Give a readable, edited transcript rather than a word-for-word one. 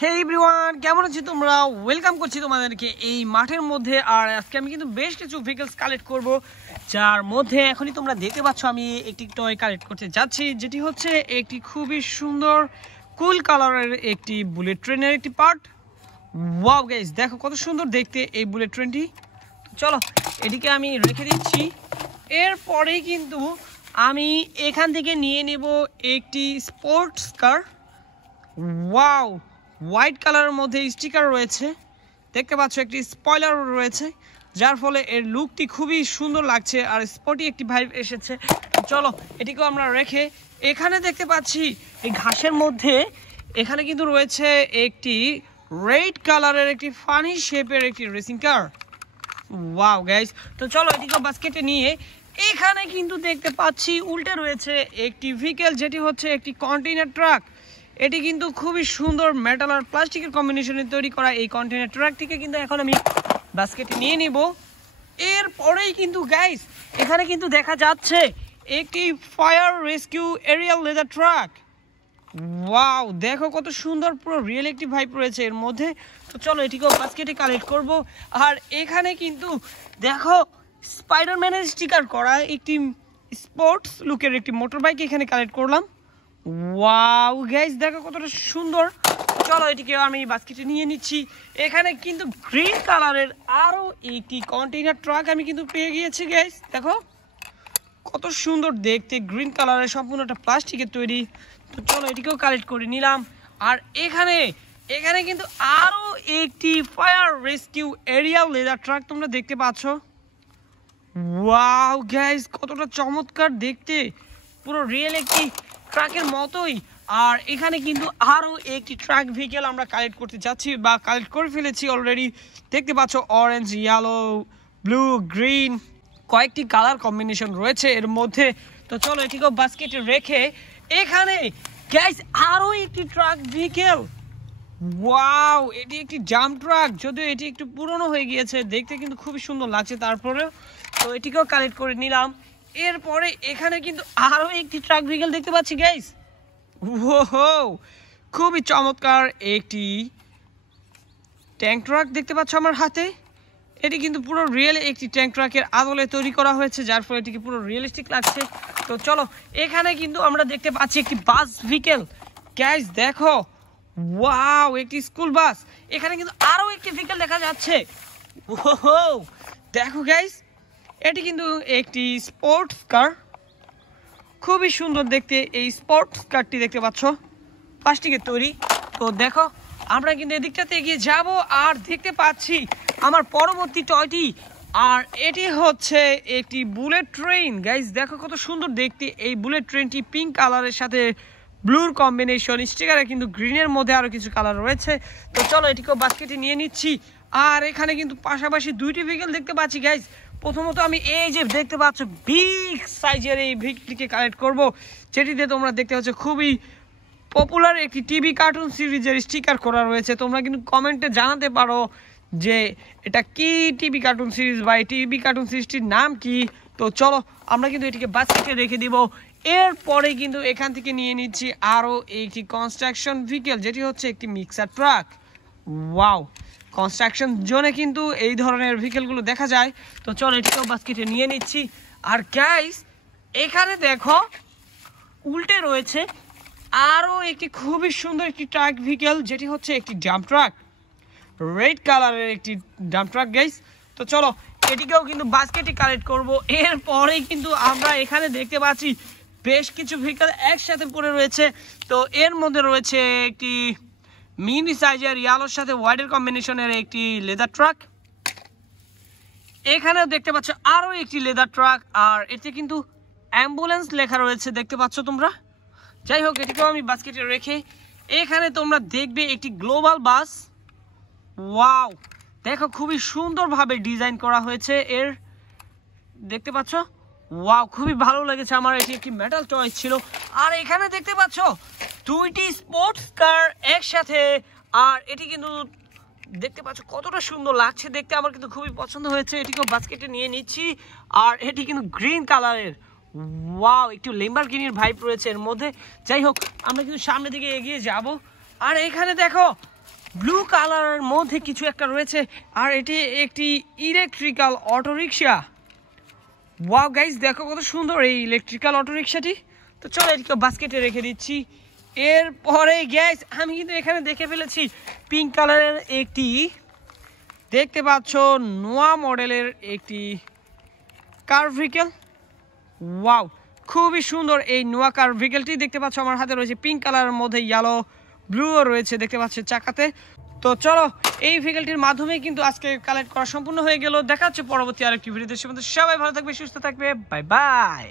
হে everyone, কেমন আছো তোমরা? ওয়েলকাম করছি তোমাদেরকে এই মাঠের মধ্যে। আর আজকে আমি কিন্তু বেশ কিছু ভেহিকলস কালেক্ট করব, যার মধ্যে এখনই তোমরা দেখতে পাচ্ছ আমি একটি টয় কালেক্ট করতে যাচ্ছি, যেটি হচ্ছে একটি খুবই সুন্দর কুল কালারের একটি বুলেট ট্রেনের একটি পার্ট। ওয়াও গাইস, দেখো কত সুন্দর দেখতে এই বুলেট ট্রেনটি। চলো এটিকে আমি রেখে দিচ্ছি। এরপরেই কিন্তু আমি এখান থেকে নিয়ে নেব একটি স্পোর্টস কার। ওয়াও, হোয়াইট কালারের মধ্যে স্টিকার রয়েছে, দেখতে পাচ্ছ একটি স্পয়লার রয়েছে, যার ফলে এর লুকটি খুবই সুন্দর লাগছে আর স্পোর্টি একটি ভাইব এসেছে। চলো এটিকেও আমরা রেখে এখানে দেখতে পাচ্ছি এই ঘাসের মধ্যে এখানে কিন্তু রয়েছে একটি রেড কালারের একটি ফানি শেপের একটি রেসিং কার। ওয়াও গাইস, তো চলো এটিকে বাস্কেটে নিয়ে এখানে কিন্তু দেখতে পাচ্ছি উল্টে রয়েছে একটি ভেহিকল, যেটি হচ্ছে একটি কন্টেইনার ট্রাক। এটি কিন্তু খুবই সুন্দর মেটাল আর প্লাস্টিকের কম্বিনেশনে তৈরি করা এই কন্টেইনার ট্রাকটিকে কিন্তু এখন আমি বাস্কেটে নিয়ে নিব। এরপরেই কিন্তু গাইস এখানে কিন্তু দেখা যাচ্ছে একটি fire rescue aerial ladder truck. Wow, দেখো কত সুন্দর, পুরো রিয়েল একটি ভাইব রয়েছে এর মধ্যে। তো চলো এটিকেও বাস্কেটে কালেক্ট করব। আর এখানে কিন্তু দেখো স্পাইডারম্যানের স্টিকার করা একটি স্পোর্টস লুকের একটি মোটর বাইক এখানে কালেক্ট করলাম। ওয়াও গাইস, দেখো কতটা সুন্দর। চলো এটিকে আমি বাস্কেটে নিয়ে নিচ্ছি। এখানে কিন্তু গ্রিন কালারের আরো একটি কন্টেইনার ট্রাক আমি কিন্তু পেয়ে গিয়েছি গাইস। দেখো কত সুন্দর দেখতে, গ্রিন কালারের, সম্পূর্ণটা প্লাস্টিকের তৈরি। তো চলো এটিকেও কালেক্ট করে নিলাম। আর এখানে কিন্তু আরো একটি fire rescue aerial ladder truck তোমরা দেখতে পাচ্ছ। ওয়াও গাইস, কতটা চমৎকার দেখতে, পুরো রিয়েল একটি ট্রাকের মতোই। আর এখানে কিন্তু আরো একটি ট্রাক ভেহিকল আমরা কালেক্ট করতে যাচ্ছি বা কালেক্ট করে ফেলেছি অলরেডি। দেখতে পাচ্ছ অরেঞ্জ, ইয়েলো, ব্লু, গ্রিন, কয়েকটি কালার কম্বিনেশন রয়েছে এর মধ্যে। তো চলো এটিকেও বাস্কেটে রেখে এখানে গাইস আরো একটি ট্রাক ভেহিকল। ওয়াও, এটি একটি জাম্প ট্রাক, যদিও এটি একটু পুরনো হয়ে গিয়েছে, দেখতে কিন্তু খুবই সুন্দর লাগছে তারপরেও। তো এটিকেও কালেক্ট করে নিলাম। এরপরে এখানে কিন্তু আরো একটি ট্রাক ভেহিকল দেখতে পাচ্ছি গাইস। ওহো, খুবই চমৎকার একটি ট্যাঙ্ক ট্রাক দেখতে পাচ্ছ আমার হাতে। এটি কিন্তু পুরো রিয়েল একটি ট্যাঙ্ক ট্রাকের আদলে তৈরি করা হয়েছে, যার ফলে এটিকে পুরো রিয়েলিস্টিক লাগছে। তো চলো এখানে কিন্তু আমরা দেখতে পাচ্ছি একটি বাস ভেহিকল গাইস। দেখো ওয়াও, একটি স্কুল বাস। এখানে কিন্তু আরো একটি ভেহিকল দেখা যাচ্ছে। ওহো, দেখো গাইস, এটি কিন্তু একটি স্পোর্টস কার, খুবই সুন্দর দেখতে এই স্পোর্টস কারটি দেখতে পাচ্ছ, প্লাস্টিকের তৈরি। তো দেখো আমরা কিন্তু এদিকটাতে এগিয়ে যাব আর দেখতে পাচ্ছি আমার পরবর্তী টয়টি। আর এটি হচ্ছে একটি বুলেট ট্রেন গাইস। দেখো কত সুন্দর দেখতে এই বুলেট ট্রেনটি, পিঙ্ক কালারের সাথে ব্লুর কম্বিনেশন, স্টিকারে কিন্তু গ্রিনের মধ্যে আরো কিছু কালার রয়েছে। তো চলো এটিকেও বাস্কেটে নিয়ে নিচ্ছি। আর এখানে কিন্তু পাশাপাশি দুইটি ভেহিকল দেখতে পাচ্ছি গাইস। প্রথমত আমি এই যে দেখতে পাচ্ছ বিগ সাইজের এই ভেহিকলটিকে কালেক্ট করব, যেটিতে তোমরা দেখতে পাচ্ছ খুবই পপুলার একটি টিভি কার্টুন সিরিজের স্টিকার করা রয়েছে। তোমরা কিন্তু কমেন্টে জানাতে পারো যে এটা কি টিভি কার্টুন সিরিজ বা এই টিভি কার্টুন সিরিজটির নাম কি। তো চলো আমরা কিন্তু এটিকে বাস্কেটে রেখে দিব। এরপরে কিন্তু এখান থেকে নিয়ে নিচ্ছি আরো একটি কনস্ট্রাকশন ভেহিকল, যেটি হচ্ছে একটি মিক্সার ট্রাক। ওয়াও, কনস্ট্রাকশন জোনে কিন্তু এই ধরনের ভেহিকলগুলো দেখা যায়। তো চলো এটিকেও বাস্কেটে নিয়ে নিচ্ছি। আর গাইস এখানে দেখো উল্টে রয়েছে আরো একটি খুবই সুন্দর একটি ট্রাক ভেহিকল, যেটি হচ্ছে একটি ডাম্প ট্রাক, রেড কালারের একটি ডাম্প ট্রাক গাইস। তো চলো এটিকেও কিন্তু বাস্কেটে কালেক্ট করব। এরপরে কিন্তু আমরা এখানে দেখতে পাচ্ছি বেশ কিছু ভেহিকল একসাথে পড়ে রয়েছে। তো এর মধ্যে রয়েছে একটি মিনি সাইজের ইয়ালোর সাথে হোয়াইটের কম্বিনেশনের একটি লেদার ট্রাক। এখানেও দেখতে পাচ্ছ আরো একটি লেদার ট্রাক, আর এতে কিন্তু অ্যাম্বুলেন্স লেখা রয়েছে, দেখতে পাচ্ছ তোমরা। যাই হোক এটিকেও আমি বাস্কেটে রেখে এখানে তোমরা দেখবে একটি গ্লোবাল বাস। ওয়াও, দেখো খুবই সুন্দরভাবে ডিজাইন করা হয়েছে এর, দেখতে পাচ্ছ। ওয়াও, খুবই ভালো লেগেছে আমার, এটি একটি মেটাল চয়েস ছিল। আর এখানে দেখতে পাচ্ছ দুইটি স্পোর্টস কার একসাথে, আর এটি কিন্তু দেখতে পাচ্ছ কতটা সুন্দর লাগছে দেখতে, আমার কিন্তু খুবই পছন্দ হয়েছে। এটিকেও বাস্কেটে নিয়ে নিচ্ছি। আর এটি কিন্তু গ্রিন কালারের। ওয়াও, একটু ল্যাম্বরগিনির ভাইব রয়েছে এর মধ্যে। যাই হোক আমরা কিন্তু সামনের দিকে এগিয়ে যাব। আর এখানে দেখো ব্লু কালারের মধ্যে কিছু একটা রয়েছে, আর এটি একটি ইলেকট্রিক্যাল অটোরিকশা। ওয়াও গাইস, দেখো কত সুন্দর এই ইলেকট্রিক্যাল অটোরিকশাটি। তো চলো এটিকে বাস্কেটে রেখে দিচ্ছি। এরপরে গাইস আমি কিন্তু এখানে দেখে ফেলেছি পিঙ্ক কালারের একটি, দেখতে পাচ্ছ নোয়া মডেলের একটি কার ভেহিকেল। ওয়াও, খুবই সুন্দর এই নোয়া কার ভেহিকেলটি। দেখতে পাচ্ছ আমার হাতে রয়েছে পিঙ্ক কালারের মধ্যে ইয়েলো ব্লুও রয়েছে, দেখতে পাচ্ছ চাকাতে। তো চলো এই ভেহিকেলটির মাধ্যমে কিন্তু আজকে কালেক্ট করা সম্পূর্ণ হয়ে গেল। দেখা হচ্ছে পরবর্তী আরেকটি ভিডিওতে। সবাই ভালো থাকবে, সুস্থ থাকবে, বাই বাই।